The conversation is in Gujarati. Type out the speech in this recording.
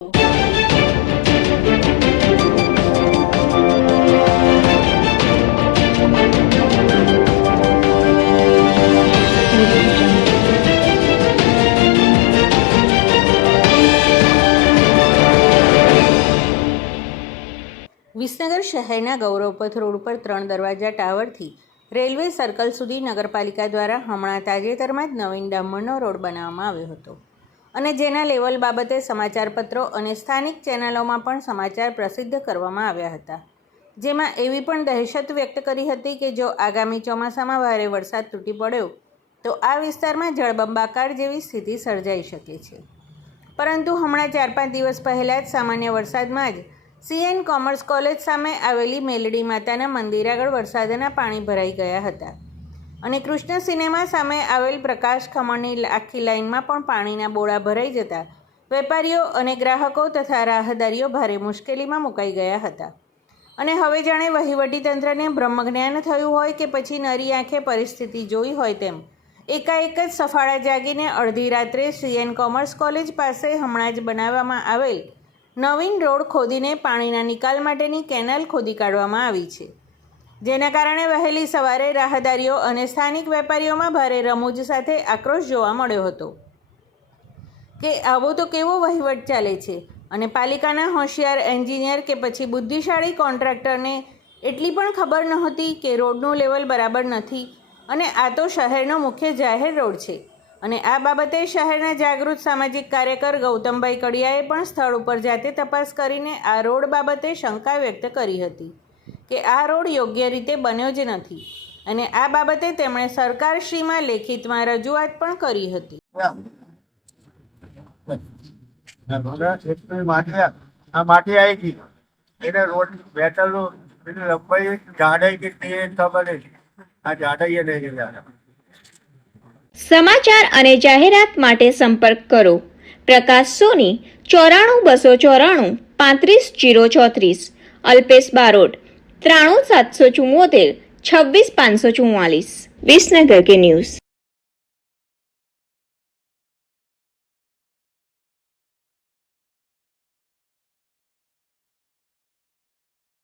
વિસનગર શહેરના ગૌરવપથ રોડ પર 3 દરવાજા ટાવરથી રેલવે સર્કલ સુધી નગરપાલિકા દ્વારા હમણાં તાજેતરમાં જ નવીન ડામરનો રોડ બનાવવામાં આવ્યો હતો અને જેના લેવલ બાબતે સમાચારપત્રો અને સ્થાનિક ચેનલોમાં પણ સમાચાર પ્રસિદ્ધ કરવામાં આવ્યા હતા, જેમાં એવી પણ દહેશત વ્યક્ત કરી હતી કે જો આગામી ચોમાસામાં ભારે વરસાદ તૂટી પડ્યો તો આ વિસ્તારમાં જળબંબાકાર જેવી સ્થિતિ સર્જાઈ શકે છે. પરંતુ હમણાં 4-5 દિવસ પહેલાં જ સામાન્ય વરસાદમાં જ CN કોમર્સ કોલેજ સામે આવેલી મેલડી માતાના મંદિર આગળ વરસાદના પાણી ભરાઈ ગયા હતા અને કૃષ્ણ સિનેમા સામે આવેલ પ્રકાશ ખમણની આખી લાઇનમાં પણ પાણીના બોળા ભરાઈ જતા વેપારીઓ અને ગ્રાહકો તથા રાહદારીઓ ભારે મુશ્કેલીમાં મુકાઈ ગયા હતા અને હવે જાણે વહીવટીતંત્રને બ્રહ્મજ્ઞાન થયું હોય કે પછી નરી આંખે પરિસ્થિતિ જોઈ હોય તેમ એકાએક જ સફાળા જાગીને અડધી રાત્રે CN કોમર્સ કોલેજ પાસે હમણાં જ બનાવવામાં આવેલ નવીન રોડ ખોદીને પાણીના નિકાલ માટેની કેનાલ ખોદી કાઢવામાં આવી છે, જેના કારણે વહેલી સવારે રાહદારીઓ અને સ્થાનિક વેપારીઓમાં ભારે રમૂજ સાથે આક્રોશ જોવા મળ્યો હતો કે આવો તો કેવો વહીવટ ચાલે છે અને પાલિકાના હોશિયાર એન્જિનિયર કે પછી બુદ્ધિશાળી કોન્ટ્રાક્ટરને એટલી પણ ખબર નહોતી કે રોડનું લેવલ બરાબર નથી અને આ તો શહેરનો મુખ્ય જાહેર રોડ છે. અને આ બાબતે શહેરના જાગૃત સામાજિક કાર્યકર ગૌતમભાઈ કડિયાએ પણ સ્થળ ઉપર જાતે તપાસ કરીને આ રોડ બાબતે શંકા વ્યક્ત કરી હતી કે આ રોડ યોગ્ય રીતે બન્યો જ નથી અને આ બાબતે તેમણે સરકારશ્રીમાં લેખિતમાં રજૂઆત પણ કરી હતી. માટી આવી ગઈ એને રોડ બેટરનો લંબાઈ જાડાઈ કેટલી ખબર નથી, આ જાડાઈ નહીં. સમાચાર અને જાહેરાત માટે સંપર્ક કરો પ્રકાશ સોની 94 294 35 034, અલ્પેશ બારોટ 93 774 26 544. વિસનગર કે ન્યૂઝ.